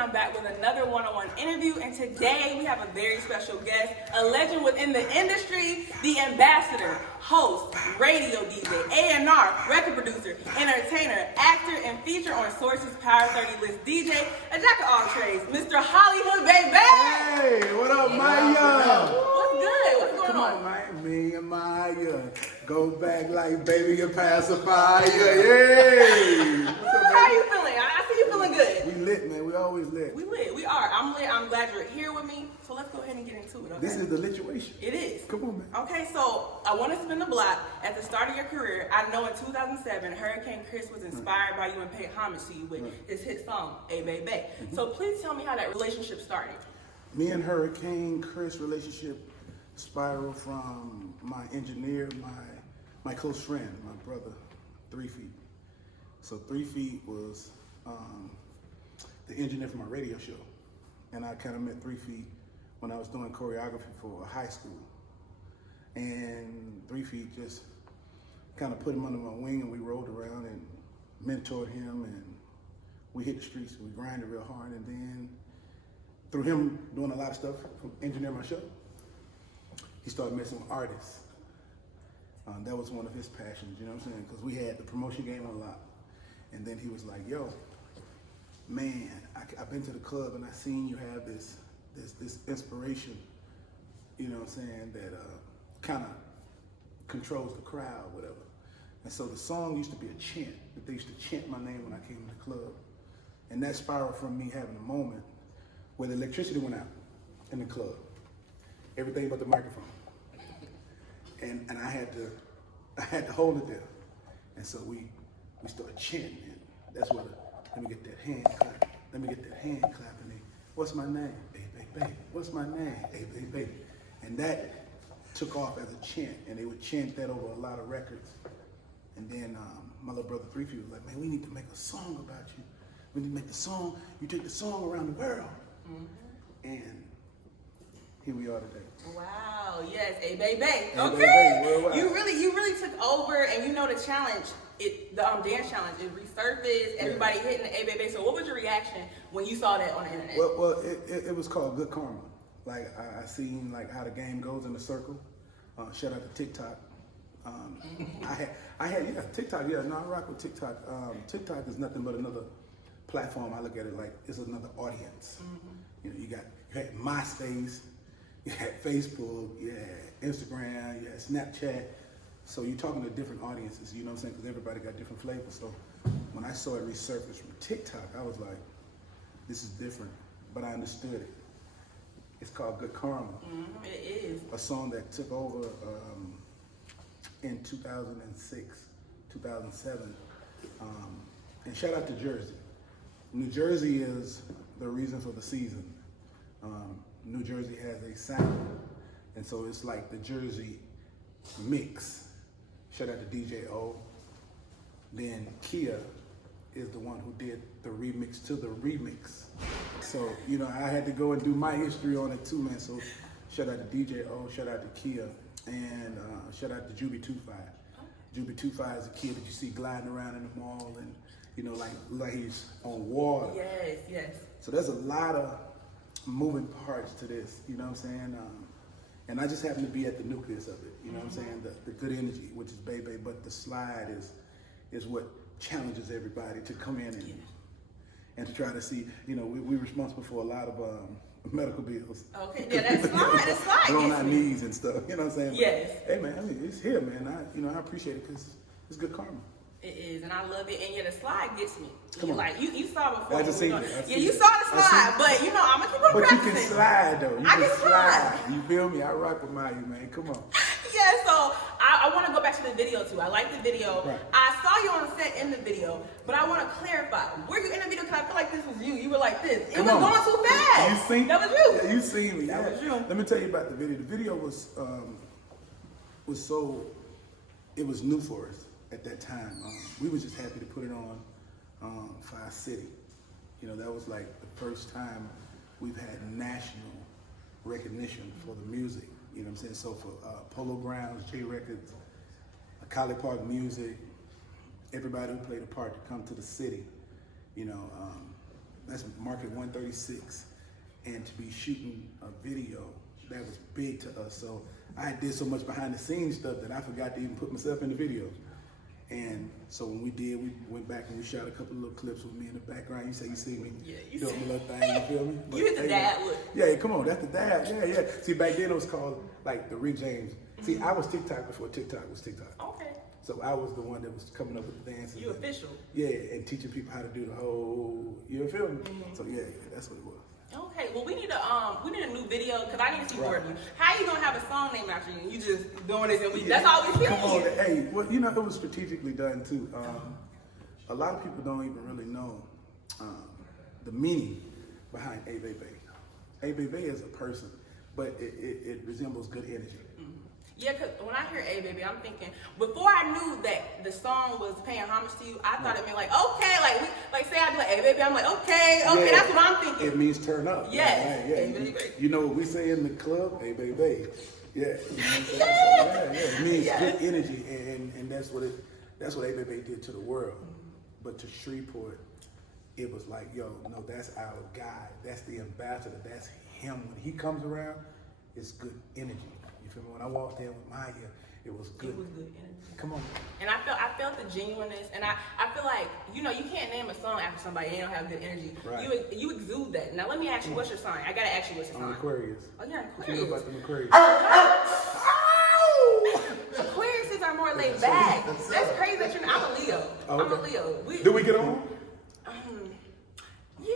I'm back with another one-on-one interview, and today we have a very special guest, a legend within the industry, the ambassador, host, radio DJ, A&R, record producer, entertainer, actor, and feature on Source's Power 30 List DJ, a jack of all trades, Mr. HollyHood Bay Bay. Hey, what up, Maya? What's good? What's going on? Come on, man. Me and Maya. Go back like baby, your pacifier. Yay! How you feeling? I see you feeling good. We lit, man. We always lit. We lit. We are. I'm lit. I'm glad you're here with me. So let's go ahead and get into it, okay? This is the lituation. It is. Come on, man. Okay, so I want to spin the block. At the start of your career, I know in 2007, Hurricane Chris was inspired by you and paid homage to you with his hit song, A Bay Bay. So please tell me how that relationship started. Me and Hurricane Chris relationship spiraled from my engineer, my close friend, my brother, 3 Feet. So 3 Feet was the engineer for my radio show. And I kind of met 3 Feet when I was doing choreography for a high school. And 3 Feet just kind of put him under my wing, and we rode around and mentored him, and we hit the streets, we grinded real hard. And then through him doing a lot of stuff, engineering my show, he started messing with artists. That was one of his passions, you know what I'm saying? Because we had the promotion game on lock. And then he was like, yo, man, I've been to the club and I seen you have this inspiration, you know what I'm saying, that kind of controls the crowd, whatever. And so the song used to be a chant, that they used to chant my name when I came to the club. And that spiraled from me having a moment where the electricity went out in the club. Everything but the microphone. And I had to hold it there. And so we started chanting, and that's what let me get that hand clap. Let me get that hand clapping. What's my name? Bay Bay Bay. What's my name? Bay Bay Bay. And that took off as a chant, and they would chant that over a lot of records. And then my little brother 3 Feet was like, man, we need to make a song about you. We need to make the song, you take the song around the world. And here we are today. Wow, yes, A Bay Bay. A Okay. Bay Bay, you really took over, and you know the challenge, the dance challenge, it resurfaced, everybody hitting the A Bay Bay. So what was your reaction when you saw that on the internet? Well, it was called Good Karma. Like I seen like how the game goes in a circle. Shout out to TikTok. I had TikTok. Yeah, no, I rock with TikTok. TikTok is nothing but another platform. I look at it like it's another audience. You know, you had MySpace, you had Facebook, you had Instagram, you had Snapchat. So you're talking to different audiences. You know what I'm saying? Because everybody got different flavors. So when I saw it resurface from TikTok, I was like, this is different. But I understood it. It's called Good Karma. It is. A song that took over in 2006, 2007. And shout out to Jersey. New Jersey is the reason for the season. New Jersey has a sound. And so it's like the Jersey mix. Shout out to DJ O. Then Kia is the one who did the remix to the remix. So, you know, I had to go and do my history on it too, man. So shout out to DJ O, shout out to Kia, and shout out to Juby 25. Juby 25 is a kid that you see gliding around in the mall, and, you know, like he's on water. Yes, yes. So there's a lot of moving parts to this, you know what I'm saying? And I just happen to be at the nucleus of it, you know what I'm saying? The good energy, which is Bay Bay, but the slide is what challenges everybody to come in and to try to see, you know, we're responsible for a lot of medical bills. Okay, yeah, that slide on our knees and stuff, you know what I'm saying? Yes. But, hey man, I mean, it's here, man. I appreciate it because it's good karma. It is, and I love it. And yeah, the slide gets me. Come on. Like you saw before. I just seen it. Yeah, you saw the slide, but you know, I'm gonna keep on practicing. But you can slide though. I can slide. You feel me? I rock with Maya, man. Come on. Yeah, so I want to go back to the video too. I like the video. Right. I saw you on set in the video, but I want to clarify. Were you in the video? Because I feel like this was you. You were like this. It was going too fast. You seen? That was you. Yeah, you seen me. That was you. Let me tell you about the video. The video was so, it was new for us at that time. We were just happy to put it on for our city. You know, that was like the first time we've had national recognition for the music. You know what I'm saying? So for Polo Grounds, J Records, College Park Music, everybody who played a part to come to the city, you know, that's Market 136, and to be shooting a video, that was big to us. So I did so much behind the scenes stuff that I forgot to even put myself in the videos. And so when we did, we went back and we shot a couple of little clips with me in the background. You say you see me doing my little thing, you feel me? But, You hit the dab look. Yeah, come on, that's the dab. Yeah. See, back then it was called like the Rick James. See, I was TikTok before TikTok was TikTok. Okay. So I was the one that was coming up with the dances. You official. Yeah, and teaching people how to do the whole, you feel me? So yeah, that's what it was. Okay, well we need a new video because I need to see more of you. How you gonna have a song named after you? You just doing this and that's all we see. Come on, hey, well, you know, it was strategically done too. A lot of people don't even really know the meaning behind A Bay Bay. A Bay Bay is a person, but it resembles good energy. Yeah, because when I hear A Baby, I'm thinking, before I knew that the song was paying homage to you, I thought it meant like, okay, like say I do like A Baby, I'm like, okay, Yeah, that's what I'm thinking. It means turn up. Yes, Yeah. A Baby. You know what we say in the club? A Bay Bay. Yeah. Yeah. It means good energy, and that's what A Bay Bay did to the world. But to Shreveport, it was like, yo, no, that's our guy. That's the ambassador. That's him. When he comes around, it's good energy. You feel me? When I walked in with Maya, it was good. It was good energy. Come on. And I felt the genuineness, and I feel like, you know, you can't name a song after somebody and they don't have good energy. Right. You exude that. Now let me ask you, what's your sign? I gotta ask you what's your I'm sign. Aquarius. Oh, you're What you know Aquarius. about them Aquarius? Aquariuses are more laid back. That's crazy that you're not. I'm a Leo. Oh, I'm a okay. Leo. Do we get on? Yeah,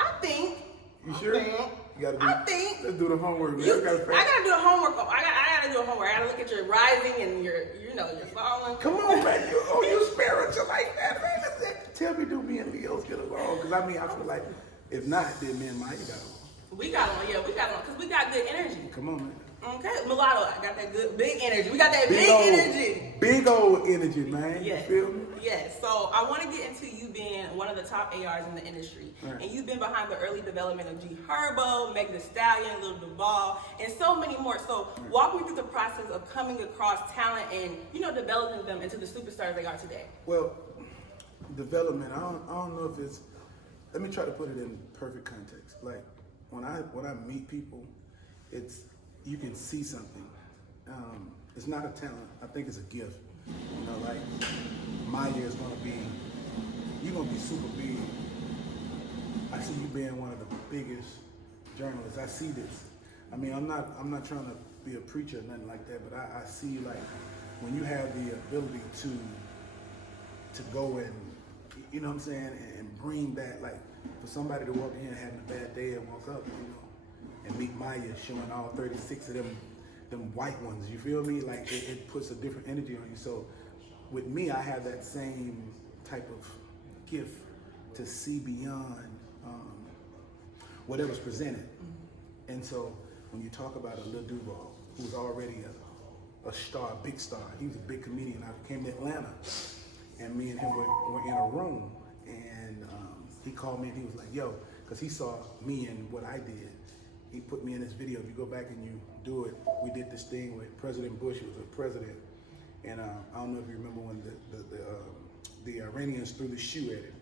I think. You sure? You gotta do, I think. Let's do the homework. Man. I gotta do the homework. I gotta do the homework. I gotta look at your rising and your falling. Come on, man. You spiritual like that, man. Tell me, do me and Leos get along? Because I mean, I feel like if not, then me and Maya got on. We got on, because we got good energy. Come on, man. Okay, mulatto, I got that good big energy. We got that big energy. Big old energy, man. Yes. You feel me? Yes. So I want to get into you being one of the top ARs in the industry. Right. And you've been behind the early development of G Herbo, Meg Thee Stallion, Lil Duval, and so many more. So walk me through the process of coming across talent and, developing them into the superstars they are today. Well, development, I don't know if it's, let me try to put it in perfect context. Like when I meet people, you can see something. It's not a talent. I think it's a gift. Like Maya is you're gonna be super big. I see you being one of the biggest journalists. I see this. I mean, I'm not trying to be a preacher or nothing like that, but I see like when you have the ability to go and, you know what I'm saying, and bring that, like for somebody to walk in here having a bad day and walk up, and meet Maya showing all 36 of them white ones, you feel me? Like it puts a different energy on you. So with me, I have that same type of gift to see beyond whatever's presented. And so when you talk about a Lil Duval, who's already a star, a big star, he was a big comedian. I came to Atlanta, and me and him were in a room, and he called me and he was like, yo, because he saw me and what I did. He put me in this video. If you go back and you do it, we did this thing with President Bush, who was a president. And I don't know if you remember when the Iranians threw the shoe at him.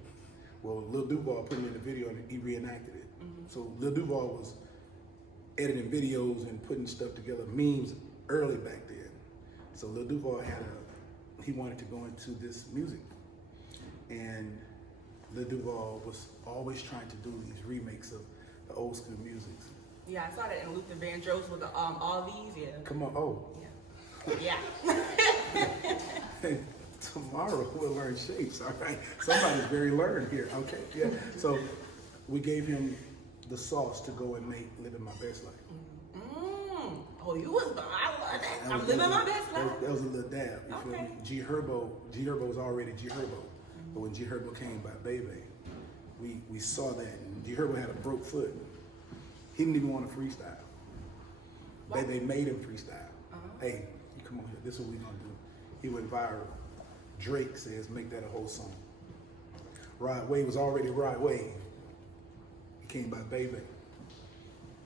Well, Lil Duval put it in the video and he reenacted it. So Lil Duval was editing videos and putting stuff together, memes early back then. So Lil Duval he wanted to go into this music. And Lil Duval was always trying to do these remakes of the old school music. Yeah, I saw that in Luther Vandross with the all these. Yeah. Come on, oh. Yeah. Tomorrow we'll learn shapes. All right, somebody's very learned here. Okay, yeah. So we gave him the sauce to go and make "Living My Best Life." Oh, you was I love that. I'm living my best life. That was a little dab. You feel me? G Herbo was already G Herbo, but when G Herbo came by Bay Bay, we saw that. And G Herbo had a broke foot. He didn't even want to freestyle. Bay Bay made him freestyle. Hey, you come on here. This is what we gonna do. He went viral. Drake says, make that a whole song. Rod Wave was already Rod Wave. He came by Bay Bay.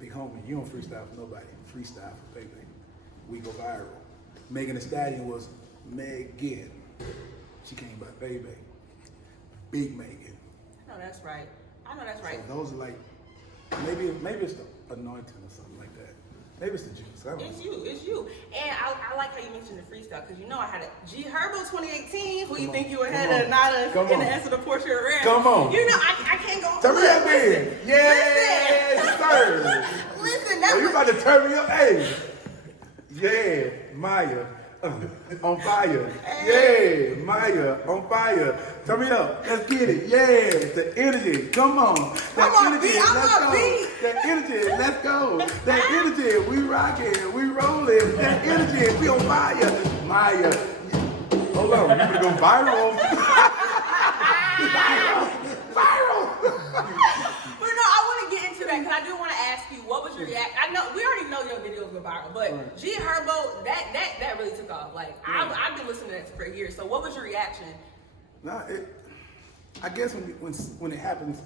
Big homie, you don't freestyle for nobody. Freestyle for Bay Bay. We go viral. Megan Thee Stallion was Megan. She came by Bay Bay. Big Megan. No, that's right. I know that's right. So those are like, maybe it's the anointing or something like that. Maybe it's the juice. I don't know. It's you. And I like how you mentioned the freestyle, because you know I had a G Herbo 2018. Who you think you ahead of Nada in the S of the Portrait of Rap. Come on. You know, I can't go. Turn me up, man. Yes, sir. Listen, that's you about to turn me up. Hey. Yeah, Maya. On fire. Yeah, Maya. On fire. Turn me up. Let's get it. Yeah, the energy. Come on. Come on, energy. B. I'm Let's on go. B. That energy. Let's go. That energy. We rocking. We rolling. That energy. We on fire. Maya. Hold on. You gonna go viral? Viral. But no, I want to get into that, because I do want to ask you, what was your reaction? I know we already know your videos go viral, but Right. G Herbo, that really took off. Like I've been listening to that for years. So what was your reaction? No, I guess when it happens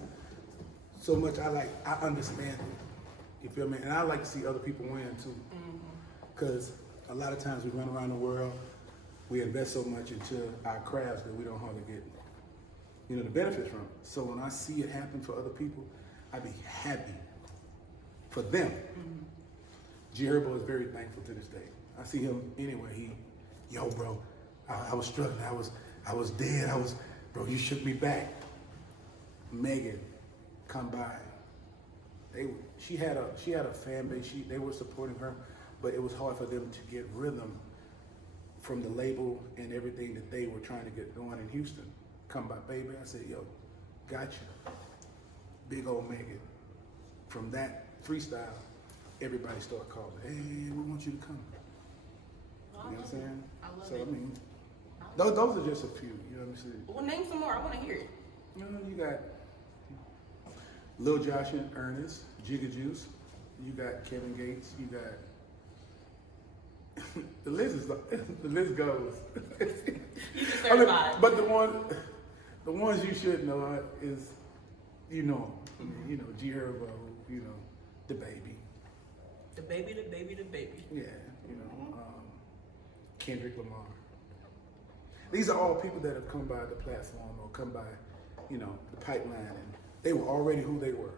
so much, I understand it. You feel me? And I like to see other people win too, because a lot of times we run around the world, we invest so much into our crafts that we don't hardly get, the benefits from it. So when I see it happen for other people, I be happy for them. G Herbo is very thankful to this day. I see him anywhere. Yo, bro, I was struggling. I was dead. Bro, you shook me back. Megan, come by. She had a fan base. They were supporting her, but it was hard for them to get rhythm from the label and everything that they were trying to get going in Houston. Come by, baby. I said, yo, got you. Big old Megan. From that freestyle, everybody started calling, hey, we want you to come. You know what I'm saying? I love So, it. I mean, those are just a few, you know what I'm saying? Well, name some more. I want to hear it. You got Lil Josh and Ernest, Jigga Juice. You got Kevin Gates. You got the list goes. You just certified. But the ones you should know is, G Herbo, the baby. The baby. Yeah, Kendrick Lamar. These are all people that have come by the platform or come by, the pipeline, and they were already who they were.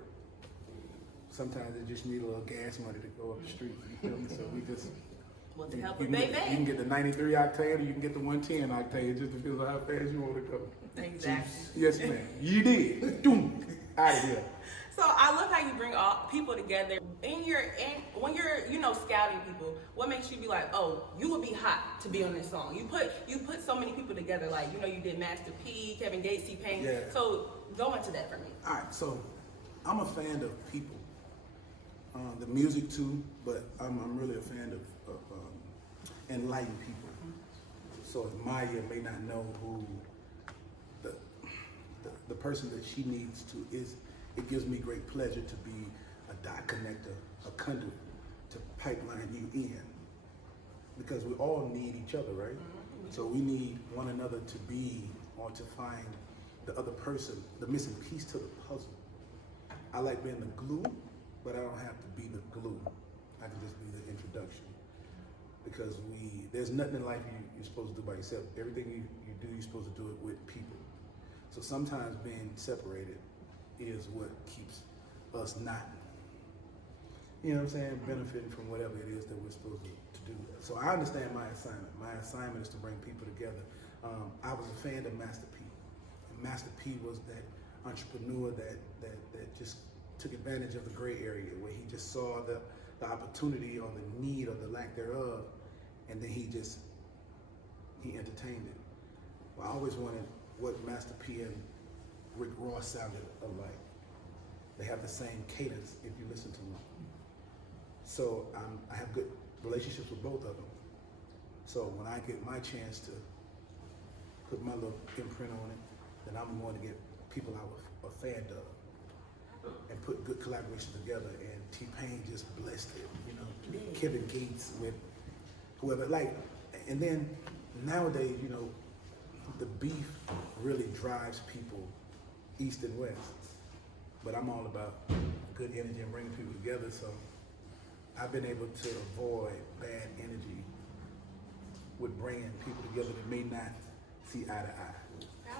Sometimes they just need a little gas money to go up the street. You feel me? So we just. Well, to help You with can baby. get the 93 octane or you can get the 110 octane. It just depends on how fast you want to go. Exactly. Yes, ma'am. You did. Doom. Out of here. So I love how you bring all people together. When you're scouting people, what makes you be like, oh, you would be hot to be on this song? You put so many people together, like you did Master P, Kevin Gates, T-Pain. Yeah. So go into that for me. All right, so I'm a fan of people. The music too, but I'm really a fan of enlightened people. So if Maya may not know who the person that she needs to is, it gives me great pleasure to be a dot connector, a conduit to pipeline you in. Because we all need each other, right? So we need one another to be or to find the other person, the missing piece to the puzzle. I like being the glue, but I don't have to be the glue. I can just be the introduction. Because there's nothing in life you're supposed to do by yourself. Everything you do, you're supposed to do it with people. So sometimes being separated is what keeps us not, benefiting from whatever it is that we're supposed to do. So I understand my assignment. My assignment is to bring people together. I was a fan of Master P. And Master P was that entrepreneur that just took advantage of the gray area, where he just saw the opportunity or the need or the lack thereof, and then he entertained it. Well, I always wanted what Master P and Rick Ross sounded alike. They have the same cadence if you listen to them. So I have good relationships with both of them. So when I get my chance to put my little imprint on it, then I'm going to get people I was a fan of and put good collaborations together. And T-Pain just blessed it, Kevin Gates with whoever, and then nowadays, the beef really drives people east and west. But I'm all about good energy and bringing people together, so I've been able to avoid bad energy with bringing people together that may not see eye to eye.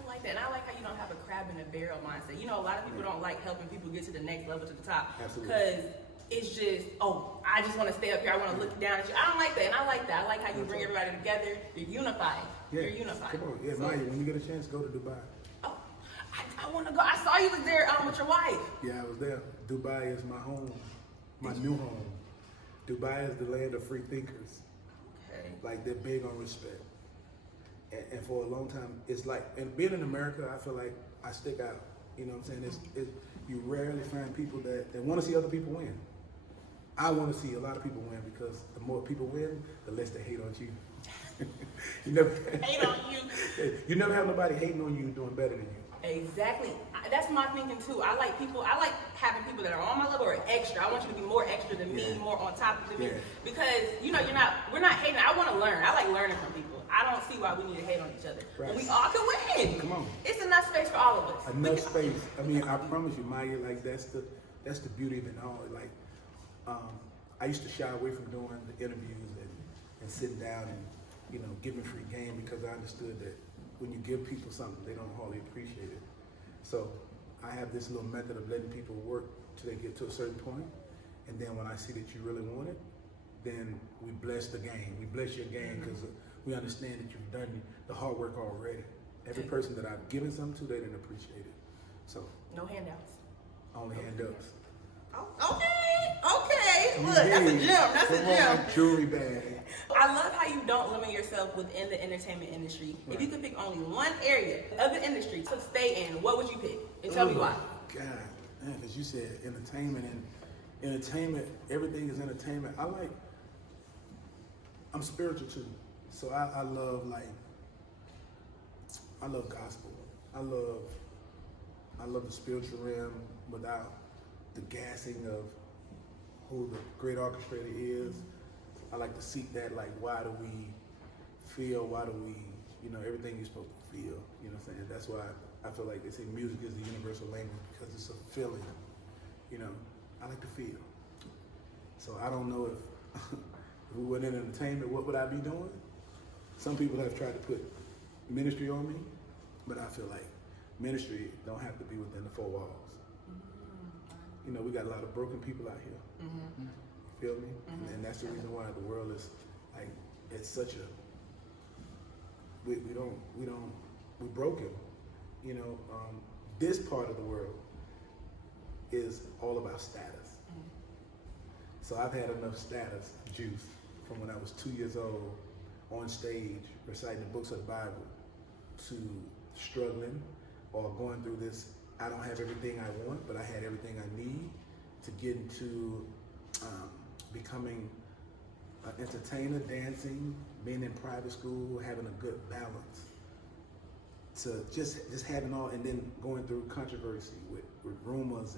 I like that. And I like how you don't have a crab in a barrel mindset. You know, a lot of people don't like helping people get to the next level, to the top. Absolutely. Because it's just, oh, I just want to stay up here. I want to look down at you. I don't like that. And I like that. I like how you bring everybody together. You're unified. Yeah. You're unified. Come on. Yeah, So, Maya, when you get a chance, go to Dubai. oh, I want to go. I saw you was there with your wife. Yeah, I was there. Dubai is my home, my new home. Dubai is the land of free thinkers. Okay. Like, they're big on respect. And for a long time, it's like, and being in America, I feel like I stick out. You know what I'm saying? You rarely find people that want to see other people win. I want to see a lot of people win, because the more people win, the less they hate on you. You never Hate on you. You never have nobody hating on you doing better than you. Exactly. That's my thinking too. I like having people that are on my level or extra. I want you to be more extra than me, more on top of me. Yeah. Because, you know, we're not hating. I want to learn. I like learning from people. I don't see why we need to hate on each other. Right. When we all can win. Come on. It's enough space for all of us. Enough space. I mean, I promise you, Maya, like, that's the beauty of it all. Like, I used to shy away from doing the interviews and sitting down and, you know, giving free game, because I understood that when you give people something, they don't hardly appreciate it. So I have this little method of letting people work till they get to a certain point, and then when I see that you really want it, then we bless the game. We bless your game, because we understand that you've done the hard work already. Every person that I've given something to, they didn't appreciate it. So No handouts. only hand ups. Oh, okay. Look, that's a gem. That's a gem. Jewelry bag. I love how you don't limit yourself within the entertainment industry. Right. If you could pick only one area of the industry to stay in, what would you pick? And tell me why. God, man, because you said entertainment, and entertainment, everything is entertainment. I'm spiritual too. So I love gospel. I love the spiritual realm without the gassing of who the great orchestrator is. I like to seek that, like, why do we feel, you know, everything you're supposed to feel, you know what I'm saying? That's why I feel like they say music is the universal language, because it's a feeling, you know. I like to feel. So I don't know if we were in entertainment, what would I be doing? Some people have tried to put ministry on me, but I feel like ministry don't have to be within the four walls. You know, we got a lot of broken people out here. Mm-hmm. Feel me? And that's the reason why the world is like, it's such a, we're broken. You know, this part of the world is all about status. So I've had enough status juice from when I was 2 years old on stage reciting the books of the Bible to struggling or going through this, I don't have everything I want, but I had everything I need, to get into becoming an entertainer, dancing, being in private school, having a good balance, to just having all, and then going through controversy with rumors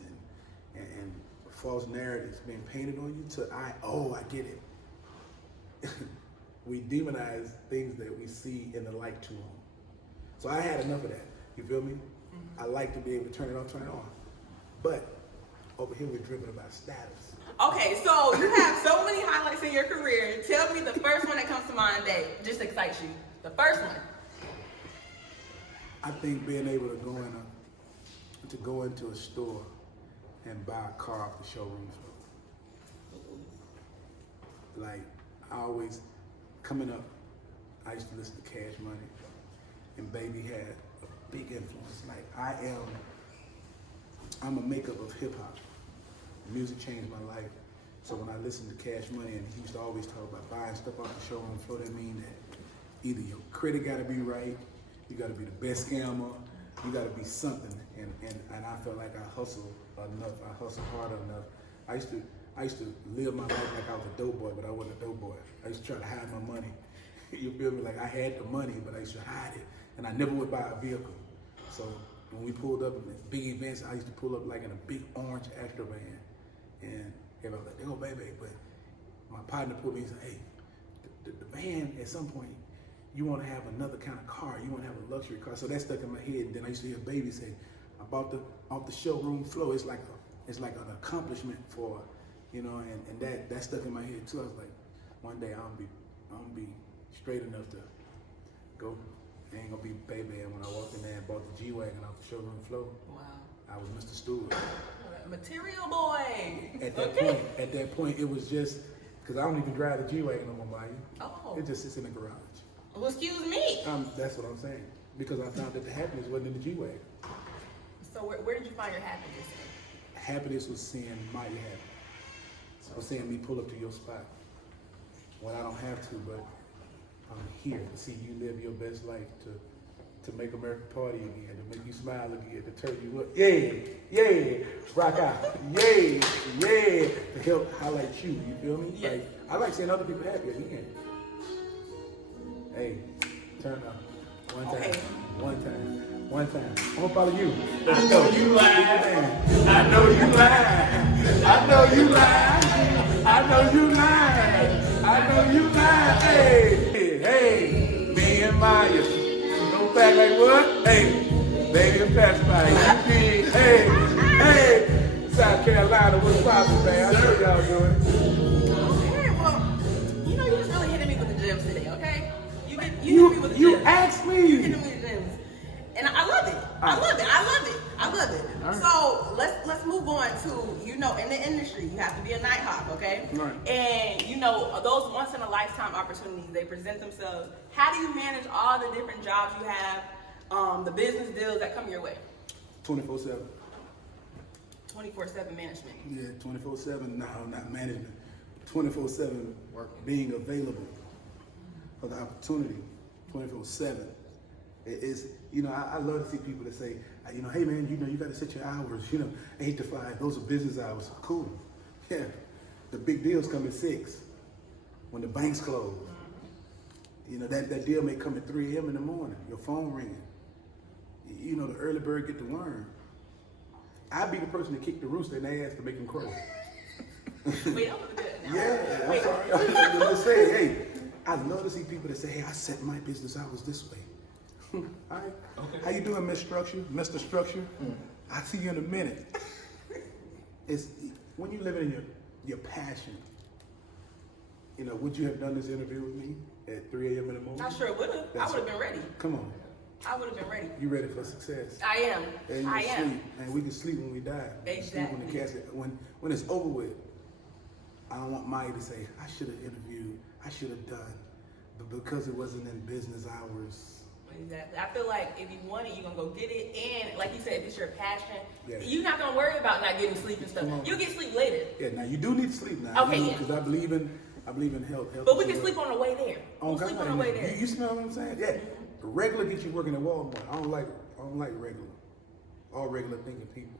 and false narratives being painted on you, to I get it. We demonize things that we see in the light too long. So I had enough of that. You feel me? I like to be able to turn it off, turn it on. But over here we're driven by status. Okay, so you have so many highlights in your career. Tell me the first one that comes to mind that just excites you. The first one. I think being able to go into a store and buy a car off the showroom floor. Like, I always, coming up, I used to listen to Cash Money, and Baby had a big influence. Like, I'm a makeup of hip hop. Music changed my life. So when I listened to Cash Money, and he used to always talk about buying stuff off the showroom floor, that mean that either your credit gotta be right, you gotta be the best scammer, you gotta be something. And I felt like I hustled enough, I hustled hard enough. I used to live my life like I was a dope boy, but I wasn't a dope boy. I used to try to hide my money. You feel me? Like, I had the money, but I used to hide it. And I never would buy a vehicle. So when we pulled up in big events, I used to pull up like in a big orange Astra van. And everybody was like, there go Bay Bay. But my partner pulled me and said, hey, the van, at some point, you want to have another kind of car. You want to have a luxury car. So that stuck in my head. And then I used to hear Baby say, about off the showroom floor, it's like an accomplishment for, you know, and that stuck in my head too. I was like, one day I'm gonna be straight enough to go It ain't gonna be Bay Bay. And when I walked in there and bought the G-Wagon off the showroom floor, Wow. I was Mr. Stewart. Material boy. At that point, it was just, because I don't even drive the G-Wagon no more, mind you. Oh. It just sits in the garage. Well, excuse me. That's what I'm saying. Because I found that the happiness wasn't in the G-Wagon. So where did you find your happiness? Happiness was seeing Mighty happy. Was seeing me pull up to your spot when I don't have to, but I'm here to see you live your best life, to make America party again, to make you smile again, to turn you up. Yeah, rock out. Yeah, to help highlight you. You feel me? Yeah. Like, I like seeing other people happy again. Hey, turn up. One time. I'm gonna follow you. I know you lying. I know you lying. I know you lying. I know you lying. I know you lying. Hey, me and Maya. No back like what? Hey, baby and pacifier. You did. Hey. South Carolina, what's poppin', man? I know y'all doing it. Okay, well, you know you just really hitting me with the gems today, okay? You hit me with the gems. You asked me. You hitting me with the gems. And I love it. I love it. Right. So let's move on to, in the industry, you have to be a nighthawk, okay? Right. And those once in a lifetime opportunities, they present themselves. How do you manage all the different jobs you have, the business deals that come your way? 24/7. 24/7 management. Yeah, 24/7. No, not management. 24/7 being available for the opportunity. 24/7. It's I love to see people that say, hey man, you got to set your hours. 8 to 5. Those are business hours. Cool. Yeah. The big deals come at 6 when the banks close. That deal may come at 3 a.m. in the morning. Your phone ringing. The early bird get the worm. I'd be the person to kick the rooster in the ass to make him crow. Wait, that was good. Yeah, I'm sorry. I'm just saying, hey, I love to see people that say, hey, I set my business hours this way. All right. Okay. How you doing, Miss Structure? Mr. Structure? I'll see you in a minute. It's when you live in your passion. Would you have done this interview with me at 3 a.m. in the morning? I sure would have. I would have been ready. Come on. I would have been ready. You ready for success? I am. And I am. sleep. And we can sleep when we die. Exactly. Sleep when the casket. When it's over with, I don't want Maya to say, I should have interviewed, I should have done. But because it wasn't in business hours. Exactly. I feel like if you want it, you're going to go get it. And like you said, if it's your passion, yeah. You're not going to worry about not getting sleep and stuff. You'll get sleep later. Yeah, now you do need to sleep now. Okay, yeah. Because I believe in health. But we can sleep on the way there. We'll sleep on the way there. You smell what I'm saying? Yeah. Regular gets you working at Walmart. I don't like regular. All regular thinking people.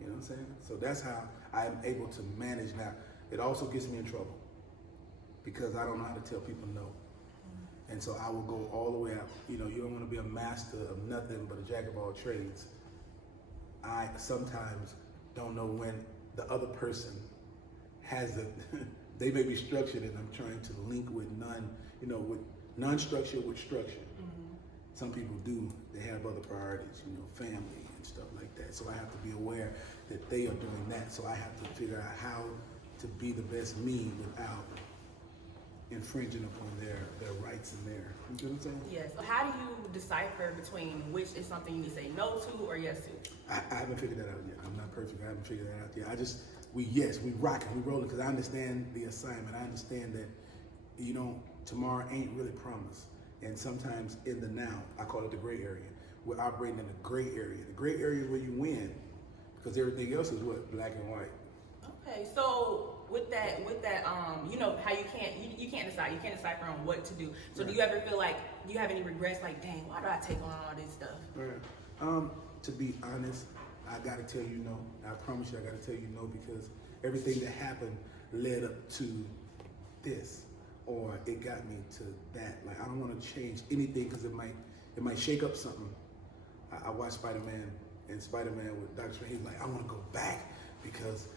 You know what I'm saying? So that's how I am able to manage now. It also gets me in trouble because I don't know how to tell people no. And so I will go all the way out. You don't want to be a master of nothing but a jack of all trades. I sometimes don't know when the other person has they may be structured and I'm trying to link with with non-structure with structure. Mm-hmm. Some people do, they have other priorities, family and stuff like that. So I have to be aware that they are doing that. So I have to figure out how to be the best me without infringing upon their rights and their, you know what I'm saying? Yes. So how do you decipher between which is something you need to say no to or yes to? I haven't figured that out yet. I'm not perfect. I haven't figured that out yet. We rocking, we rolling, because I understand the assignment. I understand that, tomorrow ain't really promised. And sometimes in the now, I call it the gray area. We're operating in the gray area. The gray area is where you win, because everything else is what? Black and white. Okay, so with that, how you can't decide. You can't decipher on what to do. So right. Do you ever feel like, do you have any regrets? Like, dang, why do I take on all this stuff? Right. To be honest, I gotta tell you no. I promise you, I gotta tell you no, because everything that happened led up to this, or it got me to that. Like, I don't want to change anything because it might shake up something. I watched Spider-Man, and Spider-Man with Dr. Strange. He's like, I want to go back because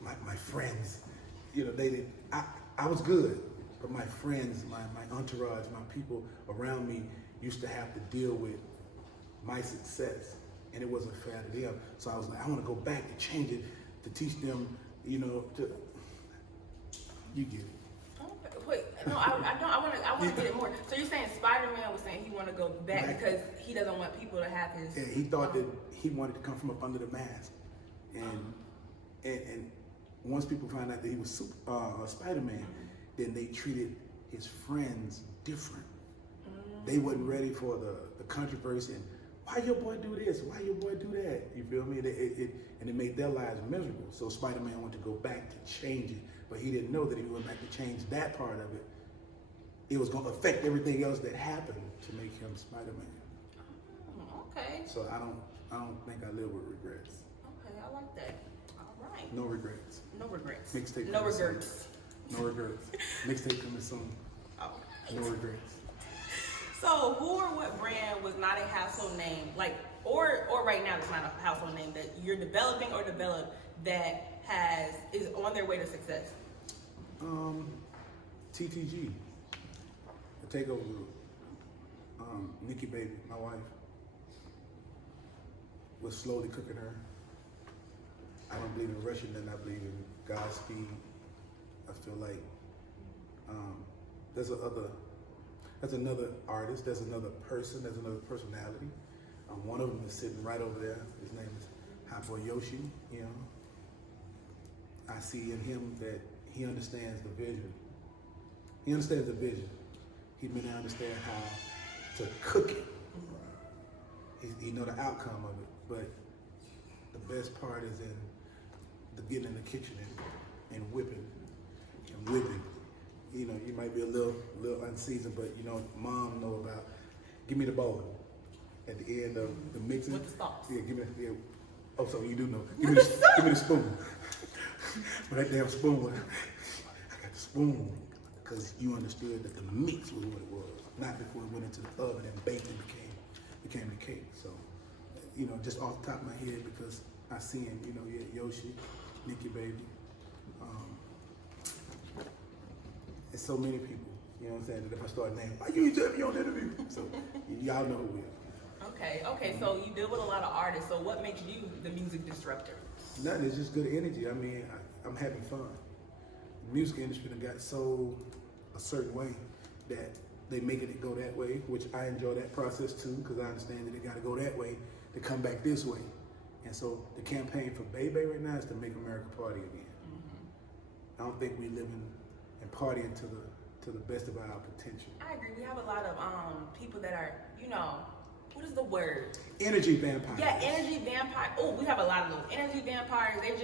my friends, I was good, but my friends, my entourage, my people around me used to have to deal with my success, and it wasn't fair to them. So I was like, I want to go back to change it, to teach them, you get it. Okay. wait, no, I don't. I want to get it more. So you're saying Spider-Man was saying he want to go back because he doesn't want people to have his. Yeah, he thought that he wanted to come from up under the mask, and once people found out that he was Spider-Man, then they treated his friends different. They wasn't ready for the controversy and why your boy do this, why your boy do that. You feel me? And it made their lives miserable. So Spider-Man wanted to go back to change it, but he didn't know that if he went back to change that part of it, it was going to affect everything else that happened to make him Spider-Man. Okay. So I don't think I live with regrets. Okay, I like that. All right. No regrets. No regrets. Mixtape. No regrets. No regrets. Mixtape coming soon. Oh. No regrets. So who or what brand was not a household name, like, or right now it's not a household name that you're developing or developed that is on their way to success? TTG, the Takeover Group. Nikki Baby, my wife, was slowly cooking her. I don't believe in Russian, and I believe in Godspeed. I feel like there's another artist, there's another person, there's another personality. One of them is sitting right over there. His name is Hot Boy Yoshi. You know, I see in him that he understands the vision. He understands the vision. He may not understand how to cook it. He know the outcome of it, but the best part is in the getting in the kitchen and whipping and whipping. You know, you might be a little unseasoned, but you know, mom know about. Give me the bowl at the end of the mixing. With the sauce. Yeah, give me. Yeah. Oh, so you do know. Give me the spoon. But that damn spoon, I got the spoon because you understood that the mix was what it was, not before it went into the oven and baked and became the cake. So, you know, just off the top of my head, because I seen, you know, Yoshi, Nikki Baby, and so many people, you know what I'm saying, that if I start naming, why you tell me on the interview? So, y'all know who we are. Okay, so you deal with a lot of artists, so what makes you the music disruptor? Nothing, it's just good energy. I mean, I'm having fun. The music industry done got so a certain way that they making it go that way, which I enjoy that process too, because I understand that it got to go that way to come back this way. And so the campaign for Bay Bay right now is to make America party again. I don't think we living and partying to the best of our potential. I agree. We have a lot of people that are, you know, what is the word? Energy vampires. Yeah, energy vampire. Oh, we have a lot of those energy vampires. They're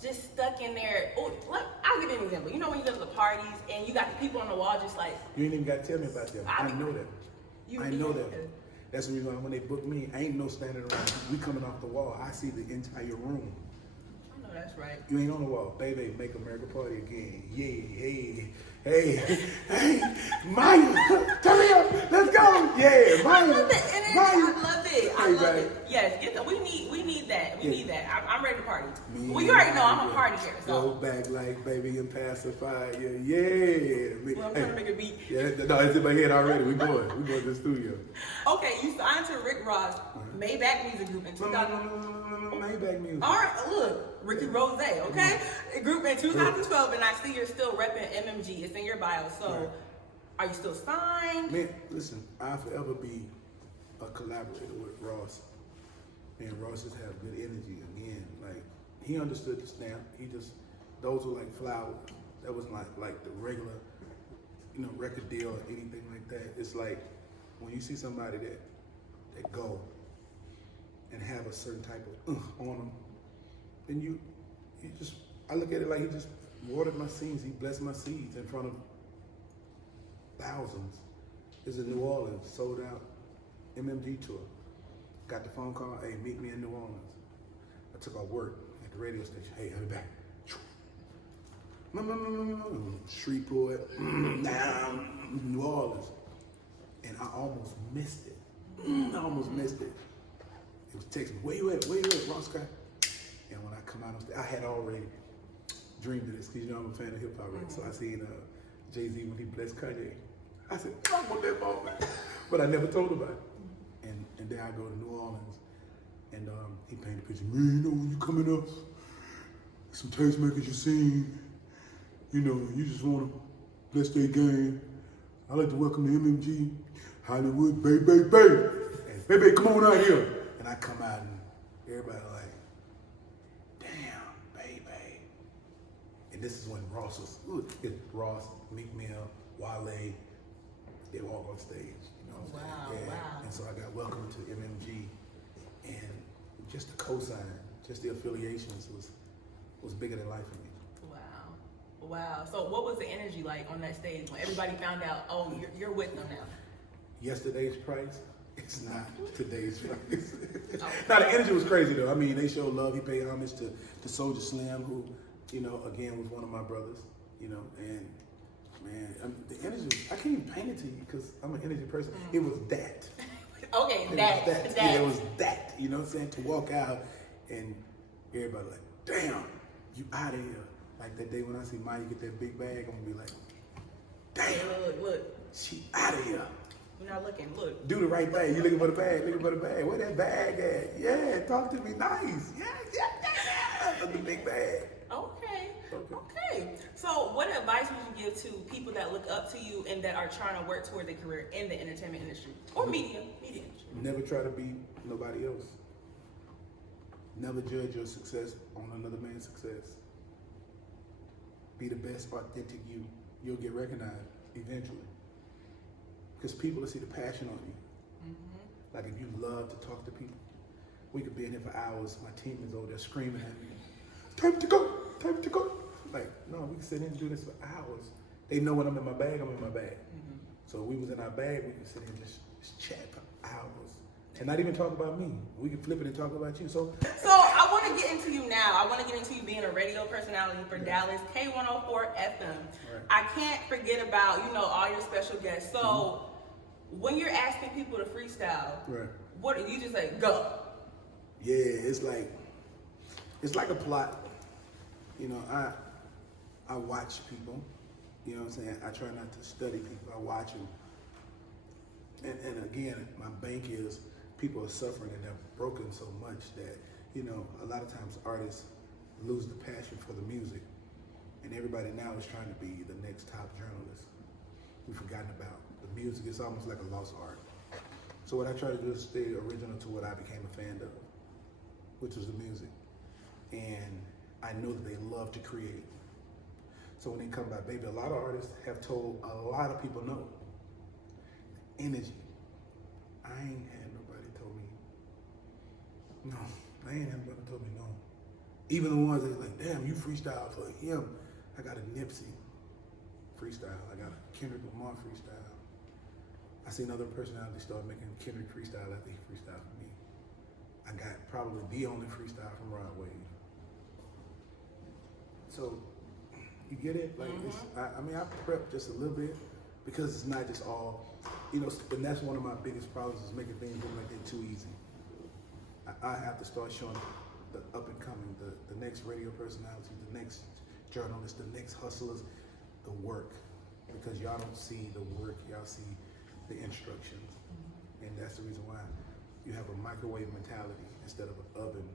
just stuck in there. Oh, look, I'll give you an example. You know when you go to the parties and you got the people on the wall just like. You ain't even got to tell me about them. I know them. I know them. That's the reason why when they book me, I ain't no standing around. We coming off the wall. I see the entire room. I know that's right. You ain't on the wall. Baby, make America party again. Yeah, hey, Maya, turn me up. Let's go. Yeah, Maya. I love the energy. Maya. I love it. I love baby. it. Yes, we need that. We need that. I'm ready to party. Me Well, you already know I'm a party here. Go So. back like baby and pacify. Yeah. Well, I'm trying to make a beat. Yeah, no, it's in my head already. We going to the studio. Okay, you signed to Rick Ross Maybach Music Group in 2000. No, Maybach music. All right, look, Ricky Rose, okay? Group in 2012, and I see you're still repping MMG. It's in your bio. So, are you still signed? Man, listen, I'll forever be a collaborator with Ross. Man, Ross just have good energy again. Like, he understood the stamp. Those were like flowers. That wasn't like the regular, you know, record deal or anything like that. It's like when you see somebody that go and have a certain type of on them, then you just, I look at it like he just watered my seeds. He blessed my seeds in front of thousands. It's in New Orleans, sold out MMG tour. Got the phone call, hey, meet me in New Orleans. I took off work at the radio station. Hey, I'll be back. Shreveport, down New Orleans. And I almost missed it. I almost missed it. It was texting, where you at, Ross Scott? And when I come out on stage, I had already dreamed of this, because you know I'm a fan of hip hop, right? So I seen Jay-Z when he blessed Kanye. I said, I want that moment. But I never told about it. And then I go to New Orleans, and he painted a picture. Man, you know, when you coming up, some tastemakers you seen, you know, you just want to Bless their game. I'd like to welcome the MMG, HollyHood Bay Bay Bay. And Bay Bay, come on out here. And I come out and everybody like, damn, Bay Bay. And this is when Ross was, Ross, Meek Mill, Wale, they were all on stage. You know what I'm saying? Wow. And so I got welcomed to MMG. And just the cosign, just the affiliations was bigger than life for me. Wow. So what was the energy like on that stage when everybody found out, oh, you're with them now? Yesterday's price is not today's price. Oh. Now the energy was crazy though. I mean, they showed love. He paid homage to Soulja Slim, who, you know, again was one of my brothers. You know, and man, the energy. I can't even paint it to you because I'm an energy person. It was that. Okay, that. Yeah, it was that. You know what I'm saying? To walk out and everybody like, damn, you out of here. Like that day when I see Maya get that big bag, I'm gonna be like, damn, Look. she out of here. You're not looking, look. Do the right thing. You looking for the bag, Where that bag at? Yeah, talk to me nice. Yeah. The big bag. Okay. So what advice would you give to people that look up to you and that are trying to work towards a career in the entertainment industry or media industry? Never try to be nobody else. Never judge your success on another man's success. Be the best authentic you. You'll get recognized eventually. Because people will see the passion on you. Like if you love to talk to people, we could be in here for hours. My team is over there screaming at me. Time to go. Like, no, we can sit here and do this for hours. They know when I'm in my bag, I'm in my bag. So we was in our bag, we could sit here and just chat for hours. And not even talk about me. We could flip it and talk about you. So I want to get into you now. I want to get into you being a radio personality for Dallas K104 FM. Right. I can't forget about, all your special guests. So when you're asking people to freestyle, right. What do you just like, go? Yeah, it's like a plot. I watch people. You know what I'm saying? I try not to study people. I watch them. And again, my bank is people are suffering and they're broken so much that, a lot of times artists lose the passion for the music. And everybody now is trying to be the next top journalist. We've forgotten about the music. It's almost like a lost art. So what I try to do is stay original to what I became a fan of, which was the music. And I know that they love to create. So when they come by, baby, a lot of artists have told a lot of people no. Energy. I ain't had nobody told me no. I ain't had nobody told me no. Even the ones that like, damn, you freestyle for him. I got a Nipsey freestyle. I got a Kendrick Lamar freestyle. I seen other personalities start making Kendrick freestyle after he freestyled for me. I got probably the only freestyle from Rod Wave. So, you get it? Like, I prep just a little bit because it's not just all, and that's one of my biggest problems is making things look like they're too easy. I have to start showing the up and coming, the next radio personality, the next journalist, the next hustlers, the work. Because y'all don't see the work, y'all see the instructions. And that's the reason why you have a microwave mentality instead of an oven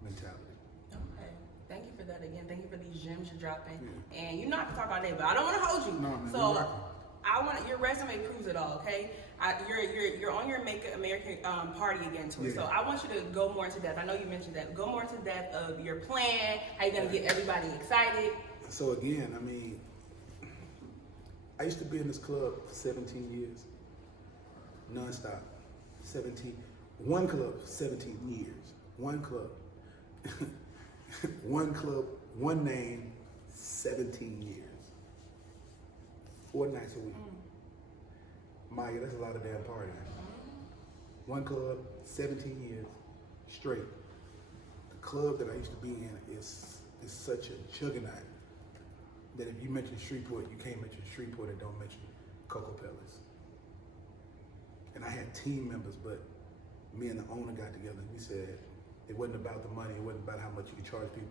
mentality. Okay. Thank you for that again. Thank you for these gems you're dropping. Yeah. And you know I can talk all day, but I don't want to hold you. No, man, so I want your resume proves it all. Okay, you're on your Make American Party Again tour. Yeah. So I want you to go more into depth. I know you mentioned that. Go more into depth of your plan. How you're gonna get everybody excited. So again, I used to be in this club for 17 years, nonstop. 17. One club, 17 years. One club. One club, one name, 17 years. 4 nights a week. Maya, that's a lot of damn partying. One club, 17 years, straight. The club that I used to be in is such a juggernaut that if you mention Shreveport, you can't mention Shreveport and don't mention Cocoa Palace. And I had team members, but me and the owner got together and we said, it wasn't about the money, it wasn't about how much you could charge people.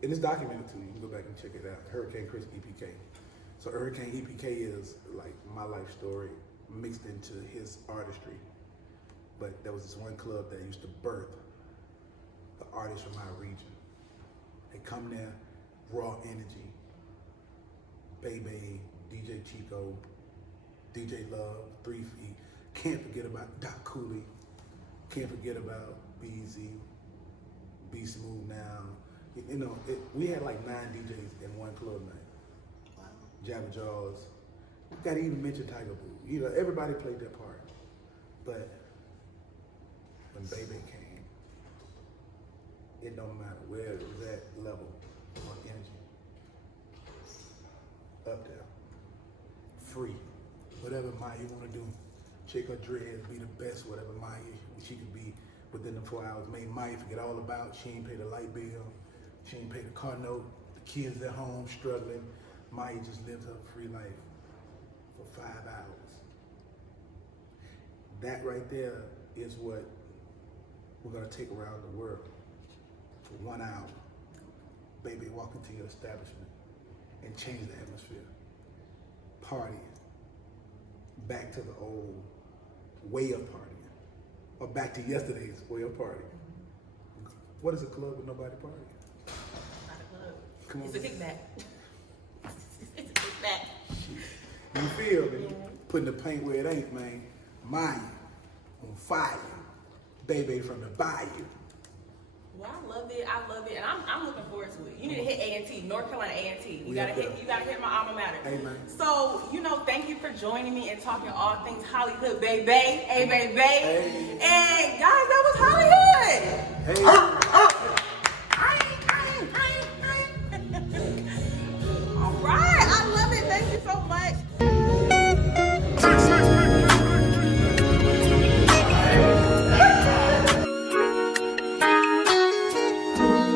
And it's documented too, you can go back and check it out. Hurricane Chris EPK. So Hurricane EPK is like my life story mixed into his artistry. But there was this one club that used to birth the artists from my region. They come there, raw energy, Bay Bay, DJ Chico, DJ Love, 3 Feet. Can't forget about Doc Cooley. Can't forget about BZ, Be Smooth Now. You know, we had like 9 DJs in one club night. Wow. Jabba Jaws. You gotta even mention Tiger Boo. You know, everybody played their part. But when Bay Bay came, it don't matter where it was at level on energy. Up there. Free. Whatever Maya wanna do. Shake her dreads, be the best, whatever Maya she could be within the 4 hours. Made Maya forget all about, she ain't pay the light bill, she ain't pay the car note, the kids at home struggling. Maya just lived her free life for 5 hours. That right there is what we're gonna take around the world for 1 hour. Baby, walk into your establishment and change the atmosphere. Partying. Back to the old way of partying. Or back to yesterday's way of partying. What is a club with nobody partying? Not a club. Come on. It's a kickback. It's a kickback. You feel me? Putting the paint where it ain't, man. Maya on fire. Baby from the bayou. Well, I love it, and I'm looking forward to it. You need to hit A&T, North Carolina A&T. You gotta hit my alma matter. Amen. So, thank you for joining me and talking all things HollyHood Bay Bay, Bay Bay. Hey. And guys, that was HollyHood. Hey. All right, I love it. Thank you so much.